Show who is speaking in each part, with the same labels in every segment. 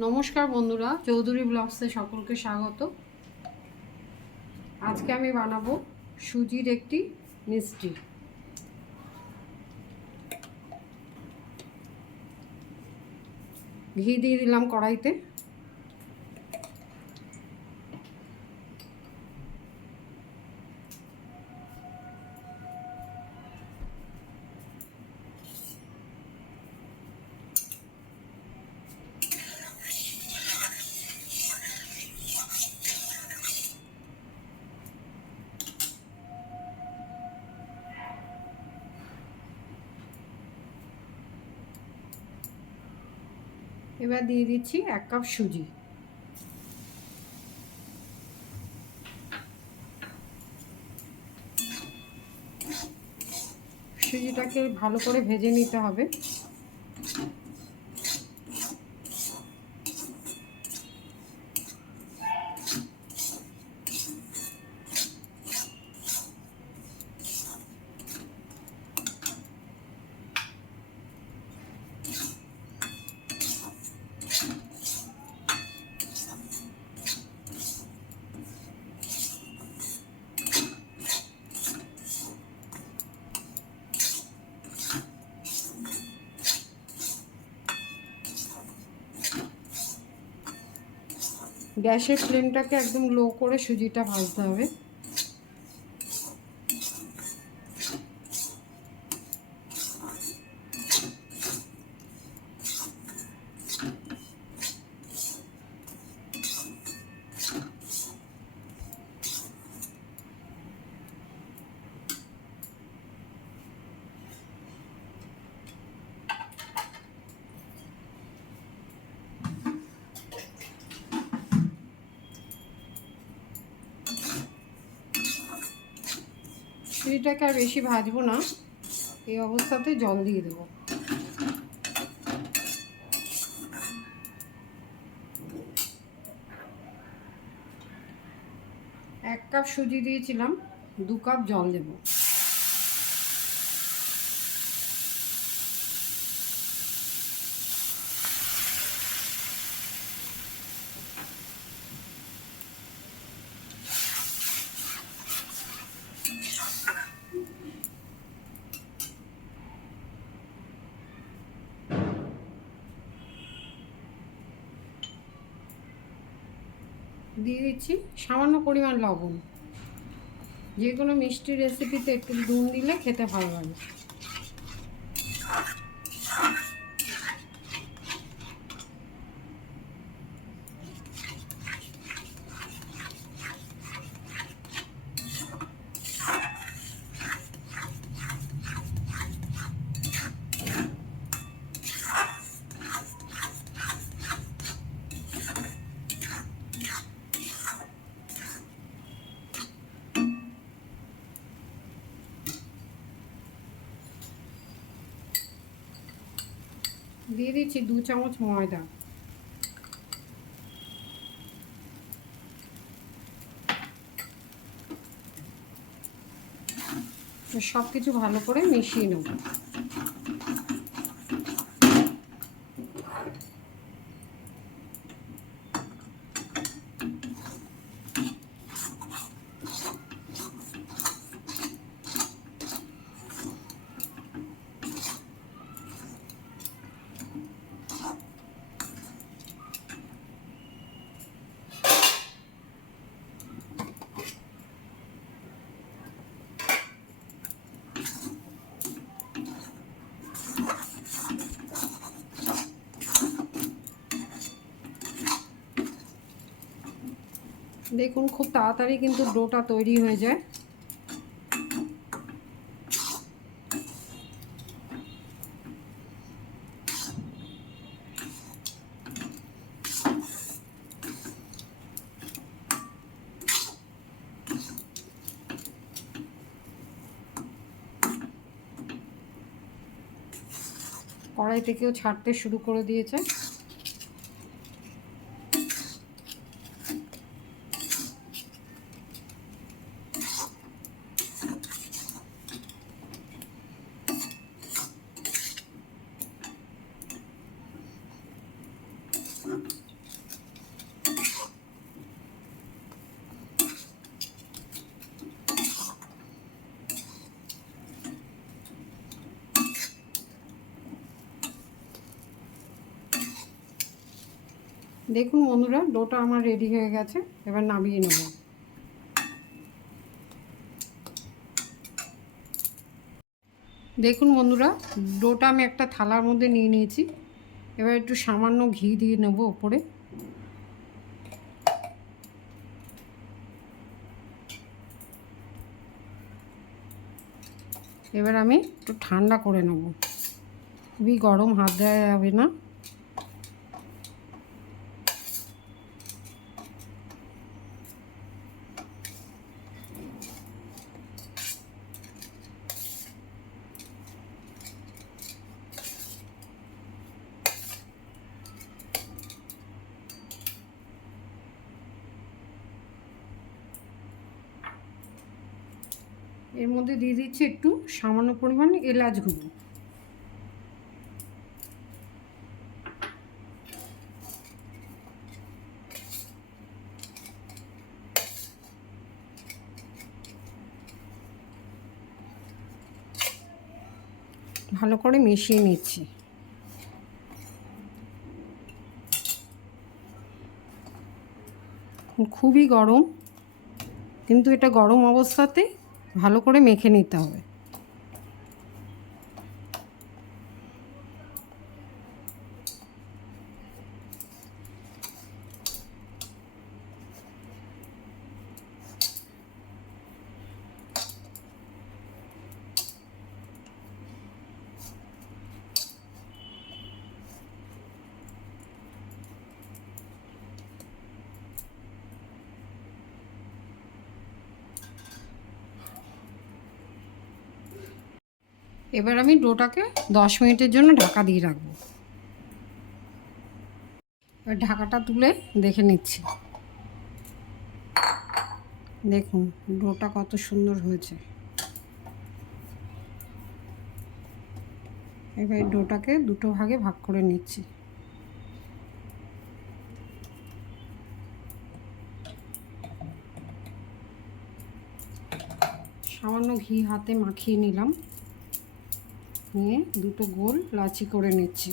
Speaker 1: নমস্কার বন্ধুরা, চৌধুরী ব্লগসে সকলকে স্বাগত। আজকে আমি বানাবো সুজির একটি মিষ্টি। ঘি দিয়ে দিলাম কড়াইতে। এবার দিয়ে দিচ্ছি এক কাপ সুজি। সুজিটাকে ভালো করে ভেজে নিতে হবে। গ্যাসের ফ্লেমটাকে একদম লো করে সুজিটা ভাজতে হবে। সুজিটাকে আর বেশি ভাজবো না। এই অবস্থাতে জল দিয়ে দেবো। এক কাপ সুজি দিয়েছিলাম, দু কাপ জল দেবো দিয়ে দিচ্ছি সামান্য পরিমাণ লবণ। যে কোনো মিষ্টি রেসিপিতে একটু নুন দিলে খেতে ভালো লাগে। দিয়ে দিচ্ছি দু চামচ ময়দা। সব কিছু ভালো করে মিশিয়ে নেব। দেখুন খুব তাড়াতাড়ি কিন্তু ডোটা তৈরি হয়ে যায়। কড়াই থেকেও ছাড়তে শুরু করে দিয়েছে। দেখুন বন্ধুরা, ডোটা আমার রেডি হয়ে গেছে, এবার নামিয়ে নেব। দেখুন বন্ধুরা, ডোটা আমি একটা থালার মধ্যে নিয়ে নিয়েছি। এবার একটু সামান্য ঘি দিয়ে নেব ওপরে। এবার আমি একটু ঠান্ডা করে নেব। খুবই গরম, হাত দেওয়া যাবে না। মধ্যে দিয়ে দিচ্ছি একটু সামান্য পরিমাণ এলাচ গুঁড়ো। ভালো করে মিশিয়ে নিচ্ছি। খুবই গরম, কিন্তু এটা গরম অবস্থাতে ভালো করে মেখে নিতে হবে। এবার আমি ডোটাকে দশ মিনিটের জন্য ঢাকা দিয়ে রাখব। এবার ঢাকাটা তুলে দেখে নিচ্ছি। দেখুন, ডোটা কত সুন্দর হয়েছে। এবার ডোটাকে দুটো ভাগে ভাগ করে নিচ্ছি। সামান্য ঘি হাতে মাখিয়ে নিলাম। নিয়ে দুটো গোল লাচি করে নিচ্ছি।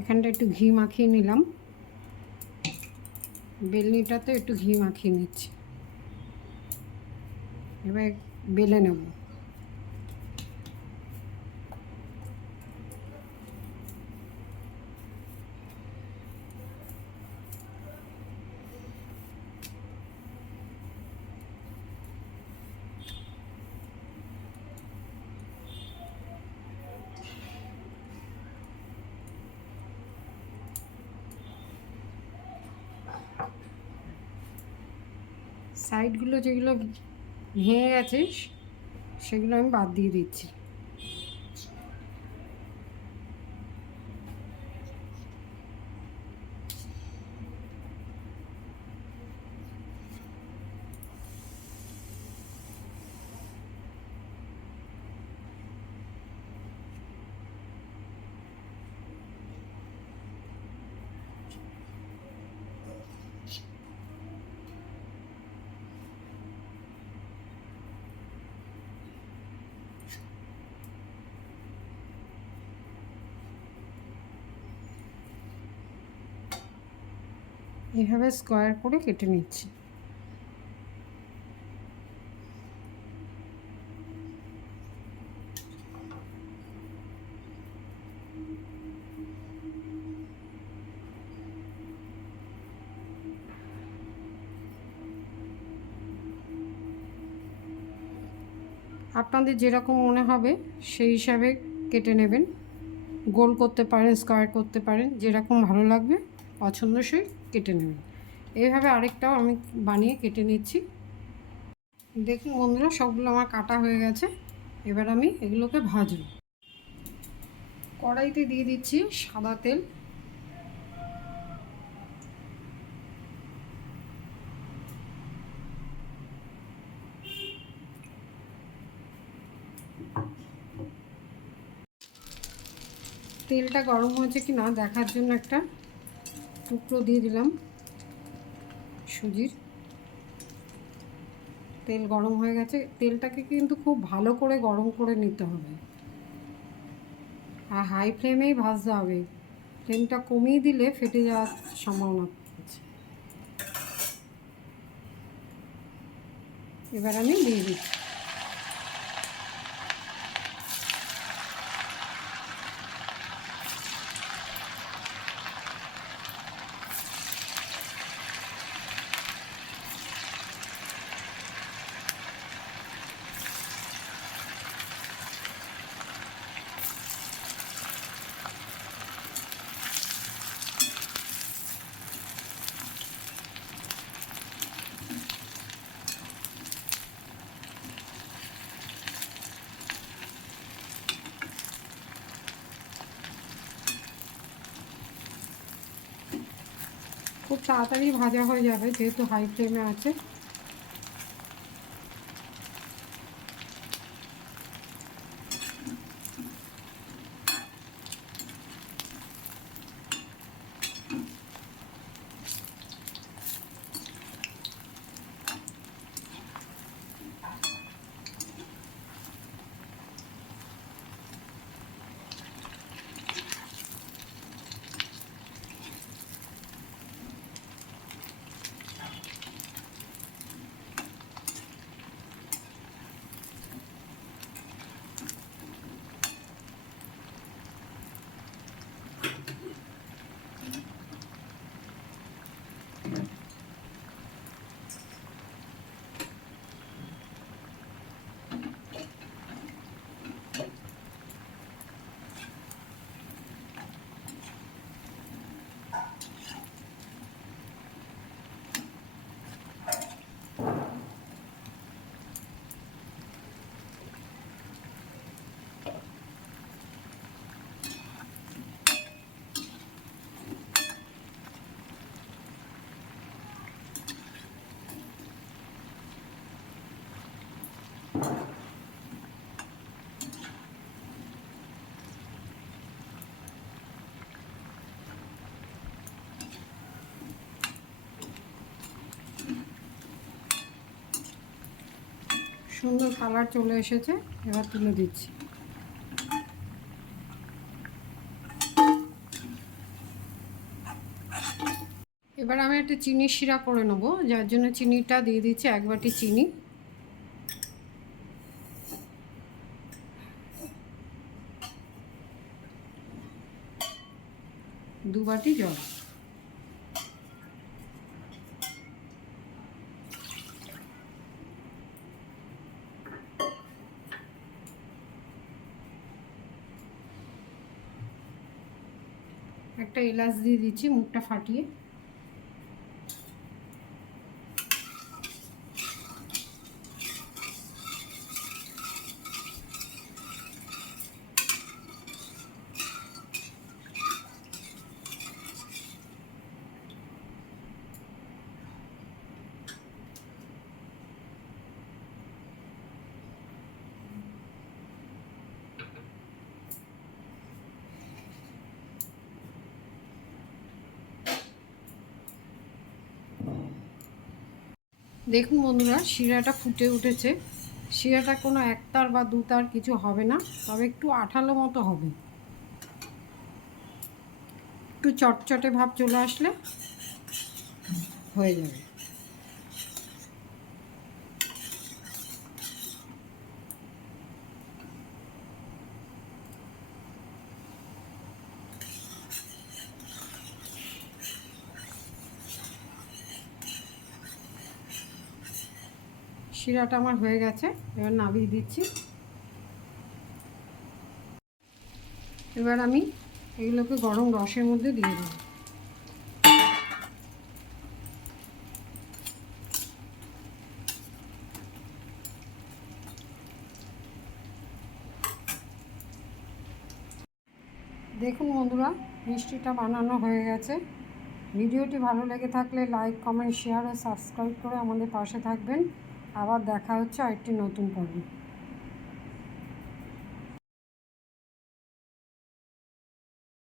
Speaker 1: এখানটা একটু ঘি মাখিয়ে নিলাম। বেলনিটাতে একটু ঘি মাখিয়ে নিচ্ছি। এবার বেলে নেব। যেগুলো ভেঙে গেছে সেগুলো আমি বাদ দিয়ে দিচ্ছি। এভাবে স্কোয়ার করে কেটে নিচ্ছি। আপনাদের যেরকম মনে হবে, সেই হিসাবে কেটে নেবেন। গোল করতে পারেন, স্কোয়ার করতে পারেন, যেরকম ভালো লাগবে। পছন্দসই কেটে নেবেন এইভাবে আরেকটাও আমি বানিয়ে কেটে নিচ্ছি। দেখুন বন্ধুরা, সবগুলো আমার কাটা হয়ে গেছে। এবার আমি এগুলোকে ভাজব। কড়াইতে দিয়ে দিচ্ছি সাদা তেল। তেলটা গরম হয়েছে কি না দেখার জন্য একটা টুকরো দিয়ে দিলাম সুজির। তেল গরম হয়ে গেছে। তেলটাকে কিন্তু খুব ভালো করে গরম করে নিতে হবে। আর হাই ফ্লেমেই ভাজতে হবে। ফ্লেমটা কমিয়ে দিলে ফেটে যাওয়ার সম্ভাবনা আছে। এবার আমি দিয়ে দিচ্ছি। তাড়াতাড়ি ভাজা হয়ে যাবে যেহেতু হাই ফ্লেমে আছে। সুন্দর কালার চলে এসেছে, এবার তুলে দিচ্ছি। এবার আমি একটা চিনি শিরা করে নেব, যার জন্য চিনিটা দিয়ে দিচ্ছি এক বাটি চিনি। দু বাটি জল। একটা এলাচ দিয়ে দিচ্ছি মুখটা ফাটিয়ে। দেখুন বন্ধুরা, শিরাটা ফুটে উঠেছে। শিরাটা কোনো একতার বা দুতার কিছু হবে না, তবে একটু আঠালো মতো হবে। একটু চটচটে ভাব চলে আসলে হয়ে যাবে। শিরাটা আমার হয়ে গেছে, এবার নাবিয়ে দিচ্ছি। এবার আমি এগুলোকে গরম রসের মধ্যে দিয়ে দেবো। দেখুন বন্ধুরা, মিষ্টিটা বানানো হয়ে গেছে। ভিডিওটি ভালো লেগে থাকলে লাইক, কমেন্ট, শেয়ার ও সাবস্ক্রাইব করে আমাদের পাশে থাকবেন। আবার দেখা হচ্ছে আরেকটি নতুন পর্বে।